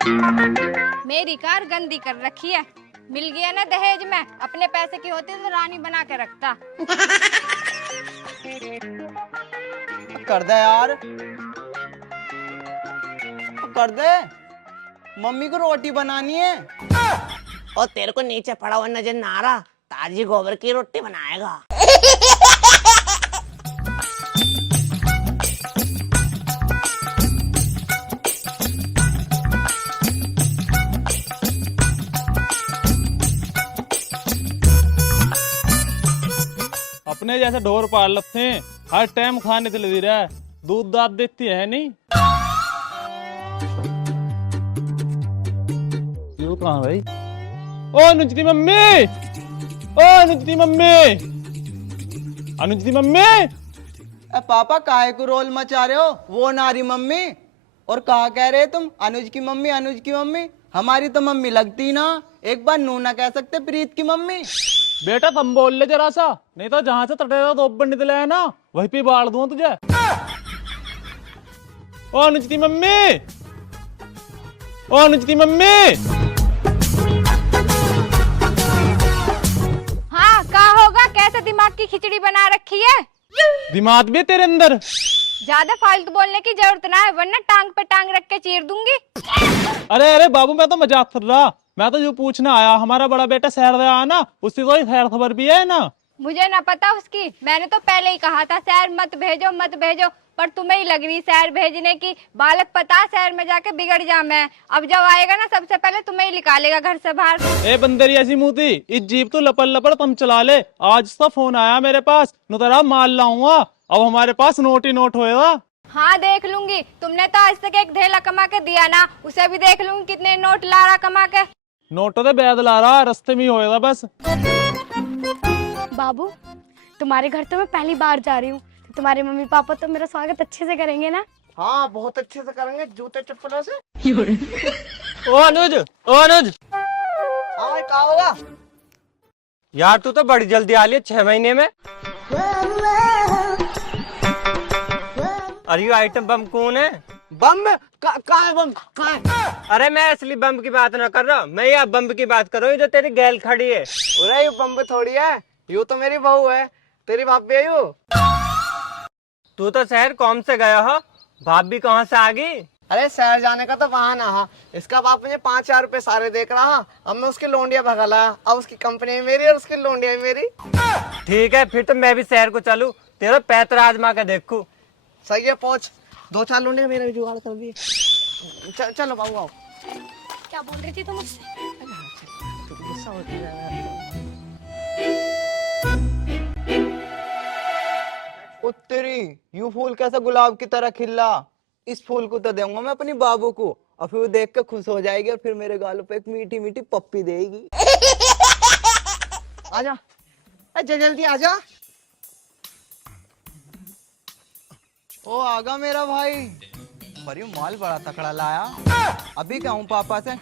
मेरी कार गंदी कर रखी है। मिल गया ना दहेज में, अपने पैसे की होती तो रानी बना के रखता। कर दे यार, कर दे। मम्मी को रोटी बनानी है। और तेरे को नीचे पड़ा हुआ नजर ना आ रहा? ताजी गोबर की रोटी बनाएगा। अपने जैसे ढोर पाल लेते हैं, हर टाइम खाने चले दे रहा है, दूध दाद देती है नहीं। क्यों कहाँ भाई? ओ अनुज की मम्मी, ओ अनुज की मम्मी, अनुज की मम्मी। पापा काहे को रोल मचा रहे हो? वो नारी मम्मी। और कहा कह रहे तुम अनुज की मम्मी, अनुज की मम्मी? हमारी तो मम्मी लगती ना। एक बार नू ना कह सकते प्रीत की मम्मी? बेटा तुम बोल ले जरा सा, नहीं तो जहां से तटेगा तो ऊपर निकले है ना, वहीं पे बाढ़ दूं तुझे। ओ अनुज की मम्मी, ओ अनुज की मम्मी। हाँ, क्या होगा? कैसे दिमाग की खिचड़ी बना रखी है? दिमाग भी तेरे अंदर। ज्यादा फालतू बोलने की जरूरत ना है, वरना टांग पे टांग रख के चीर दूंगी। अरे अरे बाबू, मैं तो मजाक कर रहा। मैं तो जो पूछना आया, हमारा बड़ा बेटा शहर से आया ना, उसकी कोई खैर खबर भी है ना? मुझे ना पता उसकी, मैंने तो पहले ही कहा था शहर मत भेजो मत भेजो, पर तुम्हें ही लग रही शहर भेजने की। बालक पता शहर में जाके बिगड़ जा मैं। अब जब आएगा ना, सबसे पहले तुम्हें ही निकालेगा घर से बाहर। ए बंदरी ऐसी मुंहती, इस जीप तो लपड़ लपड़ तुम चला ले। आज उसका फोन आया मेरे पास, नु तेरा माल लाऊंगा। अब हमारे पास नोट ही नोट होएगा। हाँ देख लूंगी। तुमने तो आज तक एक ढेला कमा के दिया ना, उसे भी देख लूंगी कितने नोट ला रहा कमा के। नोटों से बैद ला रहा, रास्ते में ही होएगा बस। बाबू, तुम्हारे घर तो मैं पहली बार जा रही हूँ, तो तुम्हारे मम्मी पापा तो मेरा स्वागत अच्छे से करेंगे ना? हाँ, बहुत अच्छे से करेंगे, जूते चप्पलों से। ओ अनुज, ओ अनुज। हाँ भाई, क्या होगा? यार तू तो बड़ी जल्दी आ लिया 6 महीने में। अरे ये आइटम बम कौन है? बम? का है बम? का है? अरे मैं असली बम की बात ना कर रहा, मैं ये बम की बात कर रहा हूँ जो तेरी गैल खड़ी है। अरे ये बम थोड़ी है, यू तो मेरी बहू है। तेरी भाभी है यू। तू तो शहर कौन से गया हो? भाभी कहाँ से आ गई? अरे शहर जाने का तो बहाना है। इसका बाप मुझे 5,000 रुपए सारे देख रहा। अब मैं उसकी लोंडिया भगा लाया। अब उसकी कंपनी है मेरी और उसकी लोंडिया है मेरी। ठीक है, फिर तो मैं भी शहर को चलूं, तेरा पैतर आजमा के देखूं। सही है, पहुंच। 2-4 लोंडिया मेरे भी जुगाड़ कर दिए। चलो बाबू आओ। क्या बोल रही थी तुम मुझसे? गुस्सा होती है। ओ तेरी, यूं फूल कैसा गुलाब की तरह खिला? इस फूल को तो दूंगा मैं अपनी बाबू को, और फिर वो देख के खुश हो जाएगी और फिर मेरे गालों पे एक मीठी मीठी पप्पी देगी। आजा, जल्दी आजा। ओ आगा मेरा भाई, पर ये माल बड़ा तकड़ा लाया। अभी कहूँ पापा से,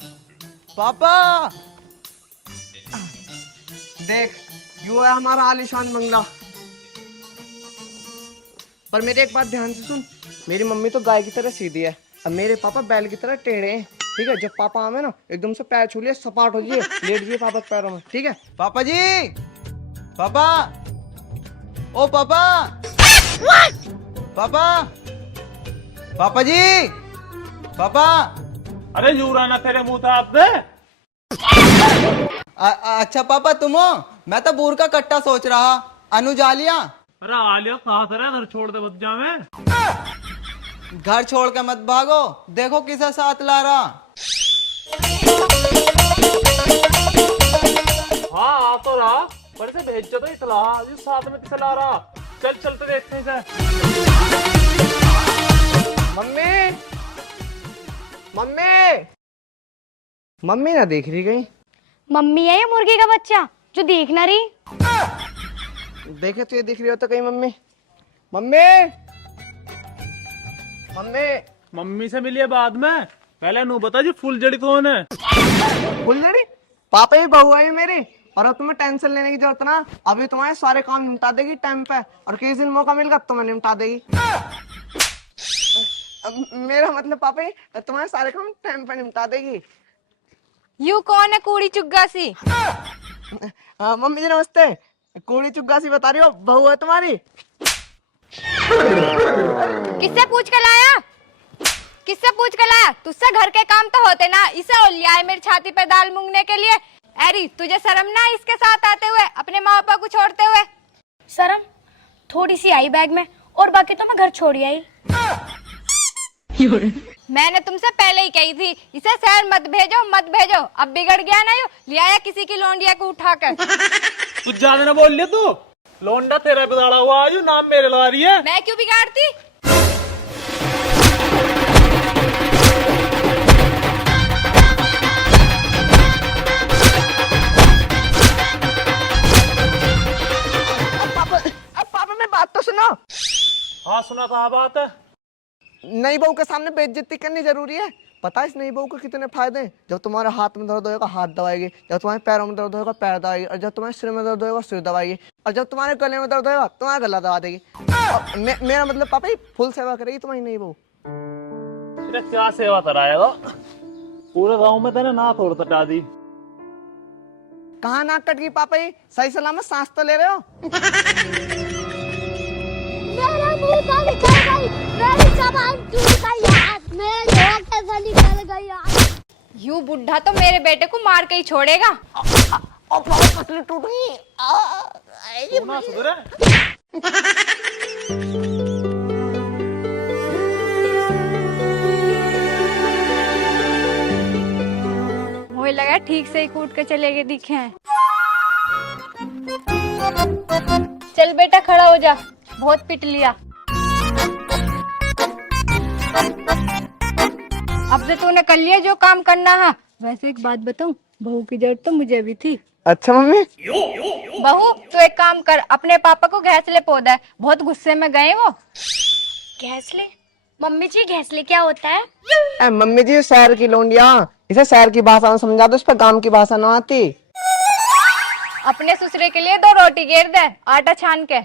पापा देख, यू है हमारा आलीशान बंगला। पर मेरी एक बात ध्यान से सुन, मेरी मम्मी तो गाय की तरह सीधी है, अब मेरे पापा बैल की तरह टेढ़े हैं। ठीक है, जब पापा आवे ना, एकदम से पैर छू लिए, सपाट हो जाइए, लेट जाइए पापा के पैरों में। ठीक है? पापा जी, पापा, ओ पापा, पापा, पापा जी, पापा। अरे यूराना तेरे मुंह था आप दे। अच्छा पापा तुम हो? मैं तो बूर का कट्टा सोच रहा। अनुज आ लिया? अरे आलिया कहाँ से घर छोड़ दे बच्चा में। घर छोड़ के मत भागो, देखो किसे साथ ला रहा। हाँ आ तो रहा, पर से भेज तो इतला जो साथ में किसे ला रहा। चल चलते देखते हैं इसे। मम्मी, मम्मी, मम्मी ना देख रही कहीं? मम्मी है या मुर्गी का बच्चा जो देख ना रही? देखे तो ये दिख रही हो तो कहीं मम्मी? मम्मी, मम्मी, मम्मी से मिलिए बाद में, पहले नू बता जी फुल जड़ी कौन है? फुलझड़ी? पापा ही बहू है ये मेरी। और अब तुम्हें टेंशन लेने की जरूरत ना, अभी तुम्हारे सारे काम निपटा देगी टाइम पे, और किसी दिन मौका मिलेगा तो तुम्हें निपटा देगी। मेरा मतलब पापा ये तुम्हारे सारे काम टाइम पर निपटा देगी। यू कौन है कूड़ी चुग्गा सी? मम्मी जी नमस्ते। कूड़ी चुग्गा सी बता रही हो, बहू है तुम्हारी। किससे पूछ कर लाया? किससे पूछ कर लाया? तुझसे घर के काम तो होते ना, इसे और लिया है मेरी छाती पे दाल मूंगने के लिए। एरी तुझे शर्म ना है इसके साथ आते हुए, अपने माँ बापा को छोड़ते हुए? शर्म थोड़ी सी आई बैग में, और बाकी तो मैं घर छोड़ ही आई। मैंने तुमसे पहले ही कही थी इसे शहर मत भेजो मत भेजो, अब बिगड़ गया ना, यू लिया है किसी की लौंडिया को उठाकर। तू ज्यादा ना बोल ले तू। लोंडा तेरा बिगाड़ा हुआ आज नाम मेरे लगा रही है। मैं क्यों बिगाड़ती? अब पापा मैं बात तो सुनो। हाँ सुना कहा बात है। नई बहू के सामने बेइज्जती करनी जरूरी है। पता है इस नई बहू को कितने फायदे हैं? जब तुम्हारे हाथ में दर्द होगा हाथ दबाएगी, जब तुम्हारे पैरों में दर्द होगा पैर दबाएगी, और जब तुम्हारे सिर में दर्द होगा सिर दबाएगी, और जब तुम्हारे गले में दर्द होगा तुम्हारा गला दबा देगी। मेरा मतलब पापा फुल सेवा करेगी तुम्हारी नई बहू। तेरा क्या सेवा कराएगा? पूरे गांव में तेने ना तोड़ तटा दी। कहाँ नाक कट गई पापा? ये सही सलामत सांस तो ले रहे हो? मेरा मुंह का निकल गई, मेरी जबान टूट गई यार, मेरे लोग कैसे निकल गई यार। यू बुढ़ा तो मेरे बेटे को मार के ही छोड़ेगा। और पापा पसली टूट गई। तू ना सुधरे। मुझे लगा ठीक से ही कूट के चले गए दिखे हैं। चल बेटा खड़ा हो जा, बहुत पिट लिया। अब से तूने कर लिया जो काम करना है। वैसे एक बात बताऊं, बहू की जरूरत तो मुझे भी थी। अच्छा मम्मी। बहू तू एक काम कर, अपने पापा को घैंसले पौधा है, बहुत गुस्से में गए वो। घैंसले? मम्मी जी घैंसले क्या होता है? मम्मी जी शहर की लौंडिया, इसे शहर की भाषा में समझा दो, इस पर गांव की भाषा ना आती। अपने ससुरे के लिए 2 रोटी घेर दे आटा छान के।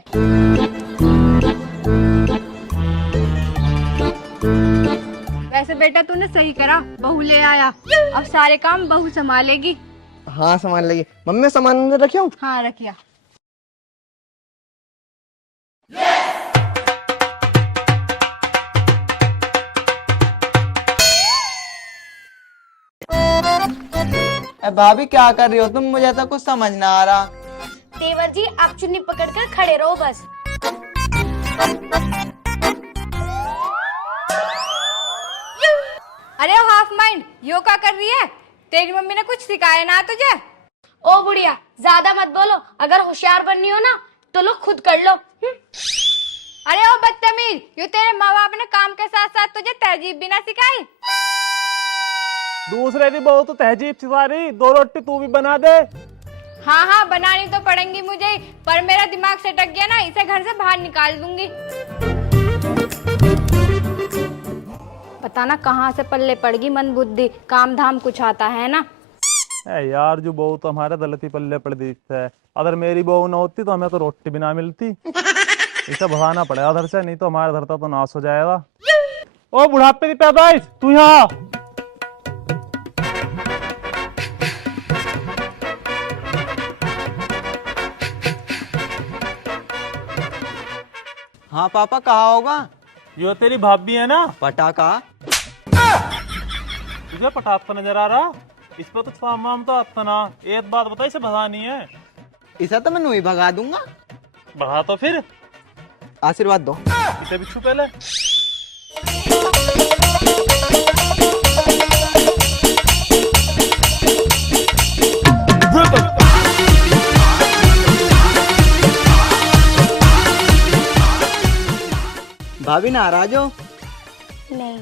वैसे बेटा तूने सही करा, बहू ले आया, अब सारे काम बहू संभालेगी। हाँ संभाल लेगी। मम्मी सामान अंदर रखे हो? हाँ रखिया। भाभी क्या कर रही हो तुम? मुझे तो कुछ समझ ना आ रहा। तेवर जी आप चुन्नी पकड़कर खड़े रहो बस। अरे हाफ माइंड, यो क्या कर रही है? तेरी मम्मी ने कुछ सिखाया ना तुझे? ओ बुढ़िया ज्यादा मत बोलो, अगर होशियार बननी हो ना तो लो खुद कर लो। अरे ओ बदतमीज, यो तेरे माँ बाप ने काम के साथ साथ तुझे तहजीब भी ना सिखाई? दूसरे की बहू तो तहजीब सिखा रही, 2 रोटी तू भी बना दे। हाँ हाँ बनानी तो पड़ेंगी मुझे ही, पर मेरा दिमाग से टक गया ना, इसे घर से बाहर निकाल दूंगी। पता ना कहाँ से पल्ले पड़गी मन बुद्धि, काम धाम कुछ आता है ना। यार जो बहू तो हमारे दलती पल्ले पड़ दी है। अगर मेरी बहू न होती तो हमें तो रोटी भी ना मिलती। इसे भगाना पड़ेगा उधर से, नहीं तो हमारा धरता तो नाश हो जाएगा। ओ बुढ़ापे की पैदाइश, तू यहाँ। हाँ पापा कहाँ होगा? यो तेरी भाभी है ना? पटाखा? तुझे पटाखा नजर आ रहा? इस पर तो सामान तो आता ना। एक बात बता, इसे भगानी है। इसे तो मैं नहीं भगा दूंगा। भगा तो फिर। आशीर्वाद दो। इसे बिच्छू पहले। भाभी नाराज हो? नहीं।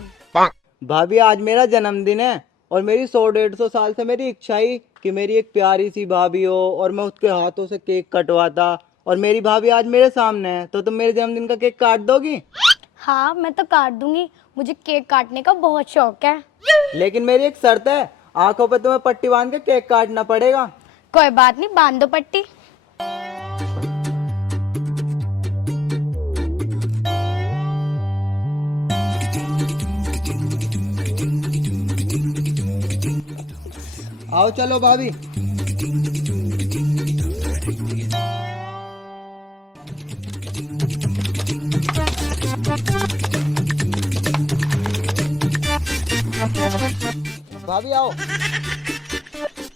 भाभी आज मेरा जन्मदिन है और मेरी 100-150 साल से मेरी इच्छा ही कि मेरी एक प्यारी सी भाभी हो और मैं उसके हाथों से केक कटवाता, और मेरी भाभी आज मेरे सामने है, तो तुम मेरे जन्मदिन का केक काट दोगी? हाँ मैं तो काट दूंगी, मुझे केक काटने का बहुत शौक है। लेकिन मेरी एक शर्त है, आंखों पे तुम्हें पट्टी बांध के केक काटना पड़ेगा। कोई बात नहीं, बांध दो पट्टी। आओ चलो भाभी। भाभी आओ।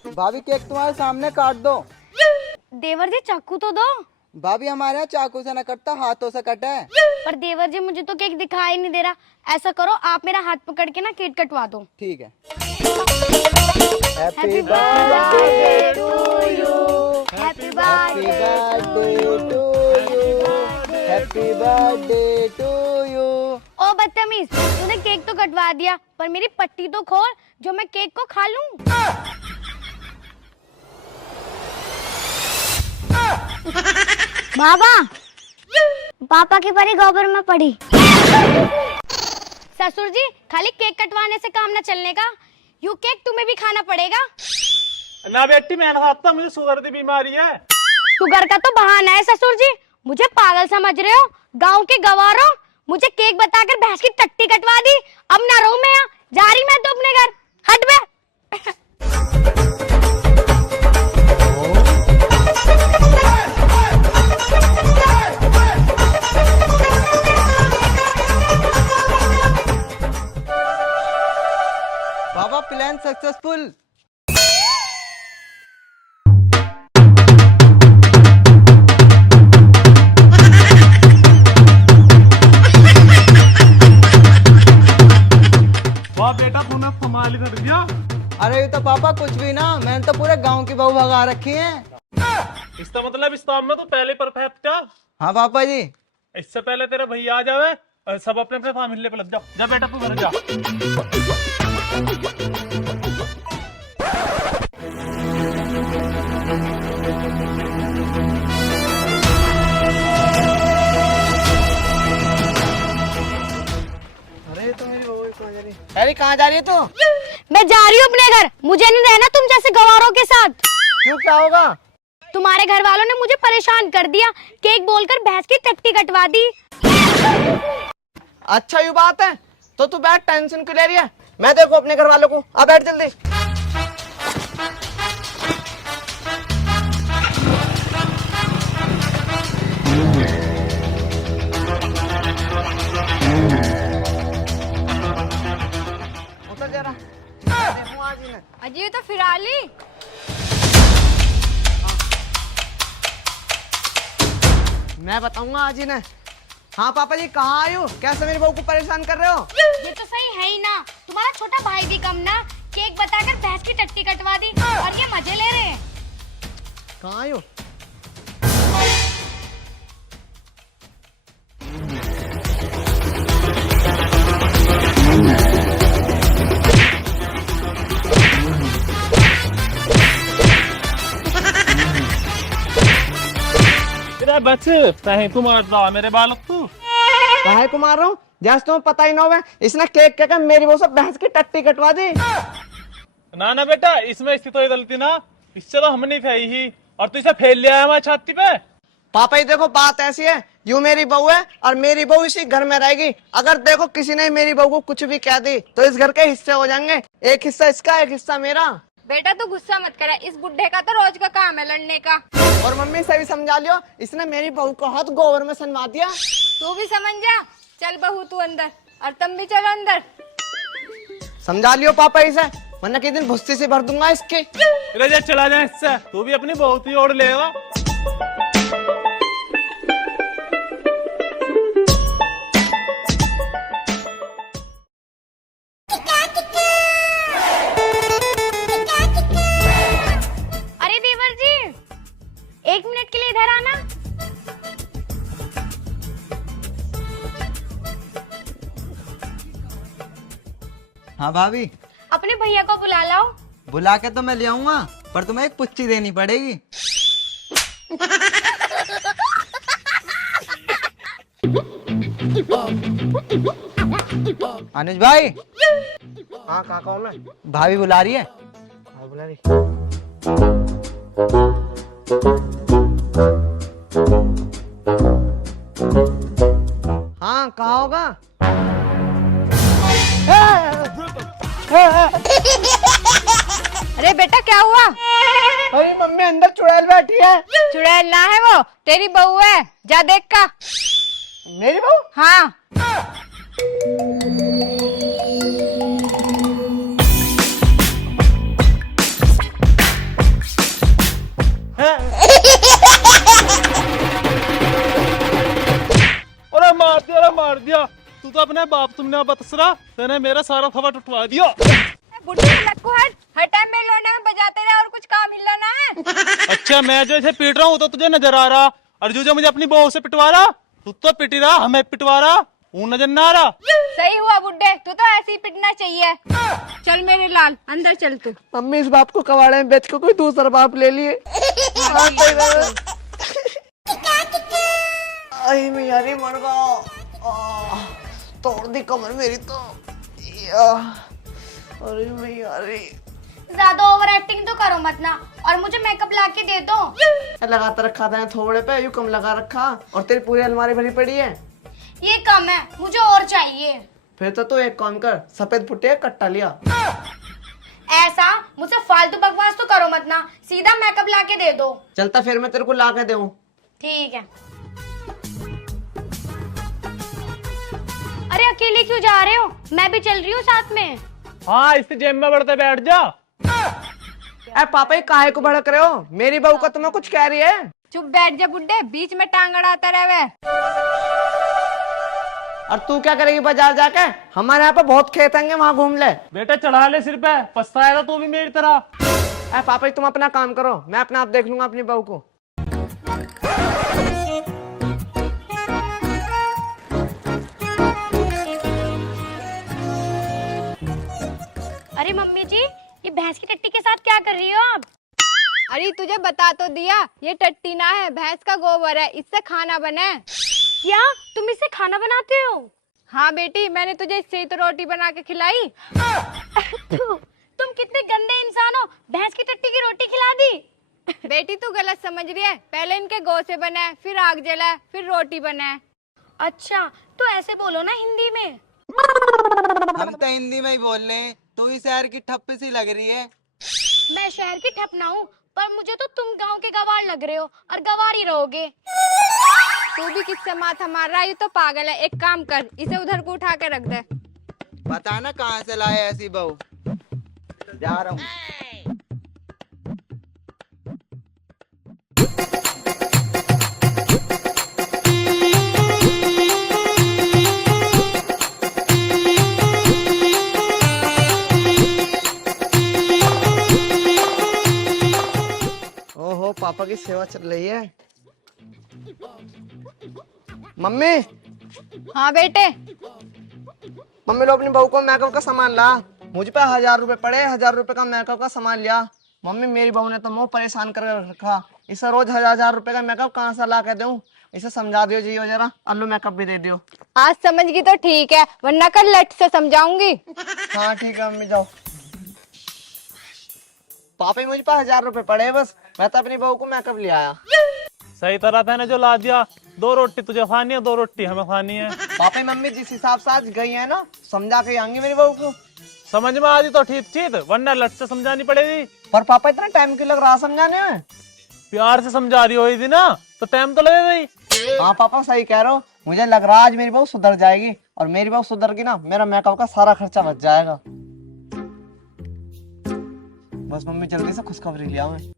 भाभी केक तुम्हारे सामने काट दो। देवर जी चाकू तो दो। भाभी हमारे यहाँ चाकू से न कटता, हाथों से कटा है। पर देवर जी मुझे तो केक दिखाई नहीं दे रहा। ऐसा करो आप मेरा हाथ पकड़ के ना केक कटवा दो। ठीक है। Happy birthday to you, happy happy birthday to you, happy birthday to you. ओ बदतमीज, तूने केक तो कटवा दिया पर मेरी पट्टी तो खोल जो मैं केक को खा लूं। बाबा, पापा की परी गोबर में पड़ी। ससुर जी खाली केक कटवाने से काम न चलने का, यू केक तुम्हें भी खाना पड़ेगा। ना बेटी मैंने खाता, मुझे शुगर की बीमारी है। शुगर का तो बहाना है ससुर जी, मुझे पागल समझ रहे हो? गांव के गवारों, मुझे केक बताकर भैंस की टट्टी कटवा दी। अब ना रहूं मैं यहाँ, जा रही मैं तो अपने घर। हट बे। बाबा प्लान सक्सेसफुल। वाह बेटा तूने कमाल ही कर दिया। अरे ये तो पापा कुछ भी ना, मैंने तो पूरे गांव की बहू भगा रखी है। इसका मतलब इस काम में तो पहले परफेक्ट है। हाँ पापा जी। इससे पहले तेरा भैया आ जावे और सब अपने अपने फैमिली पे लग जाओ। जा बेटा तू घर जा। अरे कहाँ जा रही है तू? मैं जा रही हूँ अपने घर, मुझे नहीं रहना तुम जैसे गवारों के साथ। क्यों, क्या होगा? तुम्हारे घर वालों ने मुझे परेशान कर दिया, केक बोलकर भैंस की टट्टी कटवा दी। अच्छा ये बात है, तो तू बैठ, टेंशन क्यों ले रही है? मैं देखो अपने घर वालों को। आ बैठ जल्दी। उतर जरा। देखो आज ही मैं। अजी तो फिराली। मैं बताऊंगा आज ही ने। हाँ पापा जी कहाँ आए हो? कैसे मेरी बहू को परेशान कर रहे हो? ये तो सही है ही ना, तुम्हारा छोटा भाई भी कम ना, केक बताकर भैंस की टट्टी कटवा दी और ये मजे ले रहे हैं। कहाँ आए हो? बच कहीं तू मार रहा मेरे बालक तू। काहे को मार रहा हूँ? जैसे तुम्हें पता ही ना होगा, इसने केक के मेरी बहू से भैंस की टट्टी कटवा दी। ना ना बेटा इसमें इसकी तो गलती ना, इससे तो हम नहीं फेई ही और तू इसे फेल लिया है हमारी छाती पे। पापा ही देखो बात ऐसी है, यूं मेरी बहू है और मेरी बहू इसी घर में रहेगी। अगर देखो किसी ने मेरी बहू को कुछ भी कह दी तो इस घर के हिस्से हो जाएंगे, एक हिस्सा इसका एक हिस्सा मेरा। बेटा तू गुस्सा मत करा, इस बुढ़े का तो रोज का काम है लड़ने का। और मम्मी से भी समझा लियो, इसने मेरी बहू को हाथ गोबर में सनवा दिया। तू भी समझ जा। चल बहू तू अंदर और तुम भी चलो अंदर। समझा लियो पापा इसे, वरना किसी दिन भुस्सी से भर दूंगा इसके। जा चला जा इससे, तू भी अपनी बहुत ही ओढ़ लेगा। अरे देवर जी, 1 मिनट के लिए इधर आना। हाँ भाभी। अपने भैया को बुला लाओ। बुला के तो मैं ले आऊंगा, पर तुम्हें एक पुच्ची देनी पड़ेगी। अनुज भाई। हाँ कहाँ कहूँ मैं? भाभी बुला रही है। हाँ बुला रही। हाँ कहाँ होगा? अरे बेटा क्या हुआ? अरे मम्मी अंदर चुड़ैल बैठी है। चुड़ैल ना है वो, तेरी बहू है, जा देख का। मेरी बहू? हाँ। अरे मार दिया तू तो अपने बाप तुमने बतसरा, तेने मेरा सारा थवा उठवा दिया। बुढ़ी लक्कू हर टाइम में लोने में बजाते रहे और कुछ काम हिलना ना है। अच्छा मैं जो इसे पीट रहा हूँ तो तुझे नजर आ रहा, और जो मुझे अपनी बहू से पिटवा रहा, तू तो पिटी रहा, हमें पिटवा रहा, वो नजर ना आ रहा। सही हुआ बुड्ढे, तू तो ऐसे ही पिटना चाहिए। चल मेरे लाल अंदर चल तू। मम्मी इस बाप को कबाड़े में बेच के कोई दूसरा बाप ले लिए। आई मैं यारी मर गया, तोड़ दी कमर मेरी तो। अरे मैं यारी ज्यादा ओवर एक्टिंग तो करो मत ना, और मुझे मेकअप ला के दे दो। लगाता रखा था थोड़े पे, यूं कम लगा रखा, और तेरी पूरी अलमारी भरी पड़ी है। ये कम है, मुझे और चाहिए। फिर तो तू एक काम कर, सफेद फुटे कट्टा लिया। ऐसा मुझसे फालतू बकवास तो करो मत ना, सीधा मेकअप ला के दे दो। चलता फिर मैं तेरे को ला के दूं। ठीक है। अरे अकेले क्यों जा रहे हो? मैं भी चल रही हूँ साथ में। हाँ इस जेब में बढ़ते बैठ जा। अरे पापा ये काहे को भड़क रहे हो? मेरी बहू का तुम्हें कुछ कह रही है? चुप बैठ जा बुड्ढे, बीच में टांग अड़ाता रहे। और तू क्या करेगी बाजार जाके? हमारे यहाँ पे बहुत खेत होंगे, वहाँ घूम ले। बेटा चढ़ा ले सिर पे, पछताएगा तू भी मेरी तरह। अरे पापा तुम अपना काम करो, मैं अपना आप देख लूंगा अपनी बहू को। अरे मम्मी जी, ये भैंस की टट्टी के साथ क्या कर रही हो आप? अरे तुझे बता तो दिया, ये टट्टी ना है, भैंस का गोबर है, इससे खाना बना है। क्या तुम इससे खाना बनाते हो? हाँ बेटी, मैंने तुझे इससे ही तो रोटी बना के खिलाई। तुम कितने गंदे इंसान हो, भैंस की टट्टी की रोटी खिला दी। बेटी तू गलत समझ रही है, पहले इनके गौ से बना है, फिर आग जला है, फिर रोटी बना है। अच्छा तो ऐसे बोलो ना हिंदी में। हम तो हिंदी में ही बोल रहे हैं, तू ही शहर की ठप्प सी लग रही है। मैं शहर की ठप ना हूँ, पर मुझे तो तुम गांव के गवार लग रहे हो, और गवार ही रहोगे। तू भी किससे माथा मार रहा है? ये तो पागल है, एक काम कर, इसे उधर को उठा के रख दे। पता ना कहाँ से लाए ऐसी बहू। जा रहा हूँ। ओहो पापा की सेवा चल रही है। मम्मी हाँ बेटे। मम्मी लो अपनी बहू को मेकअप का सामान ला। मुझ पे 1000 रुपए पड़े, 1000 रुपए का मेकअप का सामान लिया। मम्मी मेरी बहू ने तो मुंह परेशान कर रखा, इसे रोज 1000 रुपए का मेकअप कहाँ से ला के दूं? इसे समझा दियो जी जरा, अल्लू मेकअप भी दे दियो। आज समझ गई तो ठीक है, वरना कल लट से समझाऊंगी। हाँ ठीक है मम्मी जाओ। पापा ही मुझ पे 1000 रुपए पड़े, बस मैं तो अपनी बहू को मेकअप ले आया। सही तरह था जो ला दिया, 2 रोटी तुझे खानी है, 2 रोटी हमें खानी है। पापा मम्मी जिस हिसाब से आज गई है ना, समझा के आएंगे मेरी बहू को। समझ में आ रही तो ठीक ठीक, वरना लट से समझानी पड़ेगी। पर पापा इतना टाइम क्यों लग रहा समझाने में? प्यार से समझा रही होगी थी ना, तो टाइम तो लगेगा ही। हाँ पापा सही कह रहे हो, मुझे लग रहा है आज मेरी बहू सुधर जाएगी, और मेरी बहू सुधर गई ना, मेरा मेकअप का सारा खर्चा बच जाएगा। बस मम्मी जल्दी से खुशखबरी लिया मैं।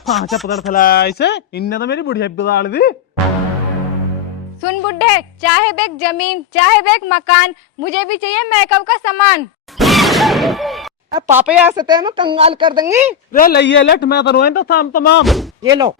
कहाँ से पता चला इसे? इनने तो मेरी बुढ़िया बिगाड़ दी। सुन बुड्ढे, चाहे बेक जमीन, चाहे बेक मकान, मुझे भी चाहिए मेकअप का सामान। पापा ऐसे तो हमें कंगाल कर देंगे। रे लइए लट, मैं तो रोए तो शाम तमाम। ये लो।